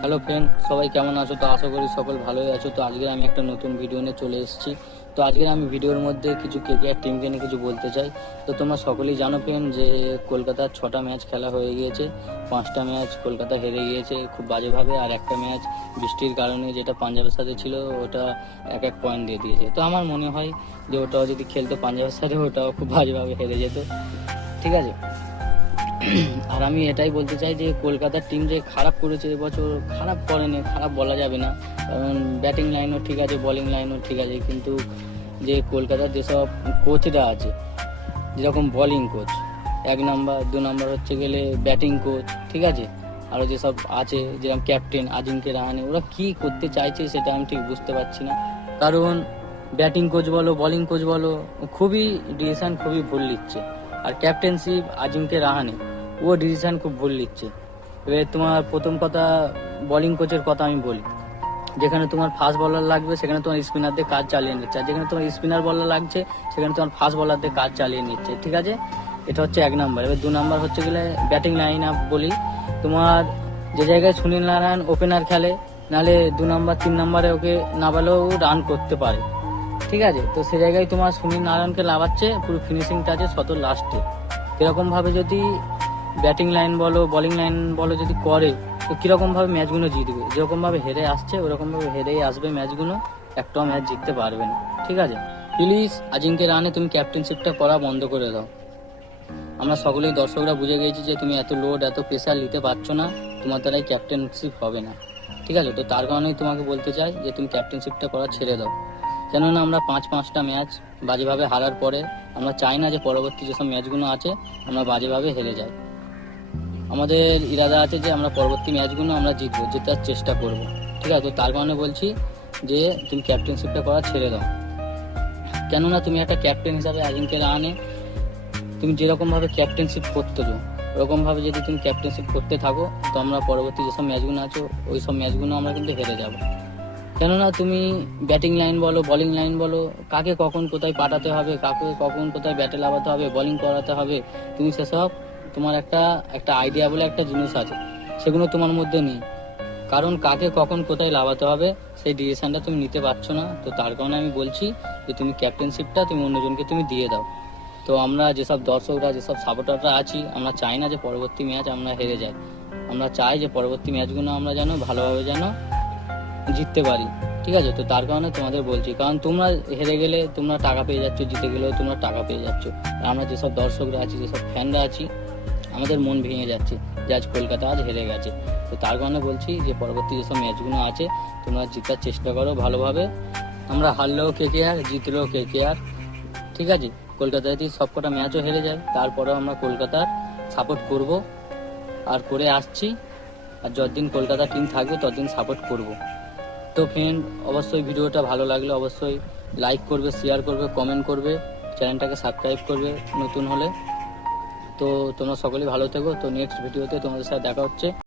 Hello friend, সবাই কেমন আছো? তো আশা করি সকল ভালোই আছো। তো আজকে আমি একটা নতুন ভিডিও নিয়ে চলে এসেছি। তো আজকে আমি ভিডিওর মধ্যে কিছু কেকেআর টিমকে নিয়ে কিছু বলতে চাই। তো তোমরা সকলেই জানো ফ্রেন্ড যে কলকাতার 6টা ম্যাচ খেলা হয়ে গিয়েছে। 5টা ম্যাচ কলকাতা হেরে গিয়েছে খুব বাজেভাবে, আর একটা ম্যাচ বৃষ্টির কারণে যেটা পাঞ্জাবের সাথে ছিল ওটা এক পয়েন্ট দিয়ে দিয়েছে। তো আমার মনে হয় যে ওটাও যদি খেলতো পাঞ্জাবের সাথে ওটাও খুব বাজেভাবে হেরে যেত। ঠিক আছে, আর আমি এটাই বলতে চাই যে কলকাতার টিম যে খারাপ করেছে এবছর, খারাপ করেনি, খারাপ বলা যাবে না, কারণ ব্যাটিং লাইনও ঠিক আছে, বোলিং লাইনও ঠিক আছে, কিন্তু যে কলকাতার যেসব কোচরা আছে, যেরকম বোলিং কোচ 1 নম্বর, 2 নম্বর হচ্ছে গেলে ব্যাটিং কোচ, ঠিক আছে, আরও যেসব আছে যেরকম ক্যাপ্টেন আজিঙ্কে রাহানে, ওরা কি করতে চাইছে সেটা আমি ঠিক বুঝতে পারছি না। কারণ ব্যাটিং কোচ বলো বোলিং কোচ বলো খুবই ডিসিশন খুবই ভুল নিচ্ছে, আর ক্যাপ্টেনশিপ আজিঙ্কে রাহানে ও ডিসিশন খুব ভুল নিচ্ছে। এবার তোমার প্রথম কথা, বোলিং কোচের কথা আমি বলি, যেখানে তোমার ফাস্ট বলার লাগবে সেখানে তোমার স্পিনার দিয়ে কাজ চালিয়ে নিচ্ছে, আর যেখানে তোমার স্পিনার বলার লাগছে সেখানে তোমার ফাস্ট বলার দিয়ে কাজ চালিয়ে নিচ্ছে। ঠিক আছে, এটা হচ্ছে 1 নম্বর। এবার 2 নম্বর হচ্ছে গেলে ব্যাটিং লাইন আপ বলি, তোমার যে জায়গায় সুনীল নারায়ণ ওপেনার খেলে, নাহলে 2 নম্বর 3 নম্বরে ওকে নামালেও রান করতে পারে। ঠিক আছে, তো সে জায়গায় তোমার সুনীল নারায়ণকে লাগাচ্ছে পুরো ফিনিশিং টাচে শত লাস্টে। এরকমভাবে যদি ব্যাটিং লাইন বলো বোলিং লাইন বলো যদি করে, তো কীরকমভাবে ম্যাচগুলো জিতবে? যেরকমভাবে হেরে আসছে ওরকমভাবে হেরেই আসবে ম্যাচগুলো, একটাও ম্যাচ জিততে পারবে না। ঠিক আছে, প্লিজ আজিঙ্কে রাহানে তুমি ক্যাপ্টেনশিপটা করা বন্ধ করে দাও। আমরা সকলেই দর্শকরা বুঝে গেছি যে তুমি এত লোড এত প্রেশার নিতে পারছো না, তোমার দ্বারাই ক্যাপ্টেনশিপ হবে না। ঠিক আছে, তো তার কারণেই তোমাকে বলতে চাই যে তুমি ক্যাপ্টেনশিপটা করা ছেড়ে দাও। কেননা আমরা 5-5টা ম্যাচ বাজেভাবে হারার পরে আমরা চাই না যে পরবর্তী যেসব ম্যাচগুলো আছে আমরা বাজেভাবে হেরে যাই। আমাদের ইরাদা আছে যে আমরা পরবর্তী ম্যাচগুলো আমরা জিতবো, জেতার চেষ্টা করব। ঠিক আছে, তো তার কারণে বলছি যে তুমি ক্যাপ্টেনশিপটা করা ছেড়ে দাও। কেননা তুমি একটা ক্যাপ্টেন হিসাবে আজিঙ্কে রাহানে তুমি যেরকমভাবে ক্যাপ্টেনশিপ করতেছো ওরকমভাবে যদি তুমি ক্যাপ্টেনশিপ করতে থাকো, তো আমরা পরবর্তী যেসব ম্যাচগুলো আছে ওই সব ম্যাচগুলো আমরা কিন্তু হেরে যাব। কেননা তুমি ব্যাটিং লাইন বলো বোলিং লাইন বলো কাকে কখন কোথায় পাঠাতে হবে, কাকে কখন কোথায় ব্যাটে লাগাতে হবে, বোলিং করাতে হবে, তুমি সেসব তোমার একটা একটা আইডিয়া বলে একটা জিনিস আছে, সেগুলো তোমার মধ্যে নেই। কারণ কাকে কখন কোথায় লাগাতে হবে সেই ডিসিশনটা তুমি নিতে পারছো না। তো তার কারণে আমি বলছি যে তুমি ক্যাপ্টেনশিপটা তুমি অন্যজনকে তুমি দিয়ে দাও। তো আমরা যেসব দর্শকরা যেসব সাপোর্টাররা আছি আমরা চাই না যে পরবর্তী ম্যাচ আমরা হেরে যাই, আমরা চাই যে পরবর্তী ম্যাচগুলো আমরা যেন ভালোভাবে যেন জিততে পারি। ঠিক আছে, তো তার কারণে তোমাদের বলছি, কারণ তোমরা হেরে গেলে তোমরা টাকা পেয়ে যাচ্ছ, জিতে গেলেও তোমরা টাকা পেয়ে যাচ্ছ, আর আমরা যেসব দর্শকরা আছি যেসব ফ্যানরা আছি আমাদের মন ভেঙে যাচ্ছে যে আজ কলকাতা আজ হেরে গেছে। তো তার কারণে বলছি যে পরবর্তী যেসব ম্যাচগুলো আছে তোমরা জেতার চেষ্টা করো ভালোভাবে। আমরা হারলেও কেকেআর, জিতলেও কেকেআর। ঠিক আছে, কলকাতা যদি সবকটা ম্যাচও হেরে যায় তারপরেও আমরা কলকাতার সাপোর্ট করব আর করে আসছি, আর যতদিন কলকাতা টিম থাকবে ততদিন সাপোর্ট করব। তো ফ্রেন্ড, অবশ্যই ভিডিওটা ভালো লাগলে অবশ্যই লাইক করবে, শেয়ার করবে, কমেন্ট করবে, চ্যানেলটাকে সাবস্ক্রাইব করবে নতুন হলে। তো তোমরা সকলেই ভালো থেকো। তো নেক্সট ভিডিওতে তোমাদের সাথে দেখা হচ্ছে।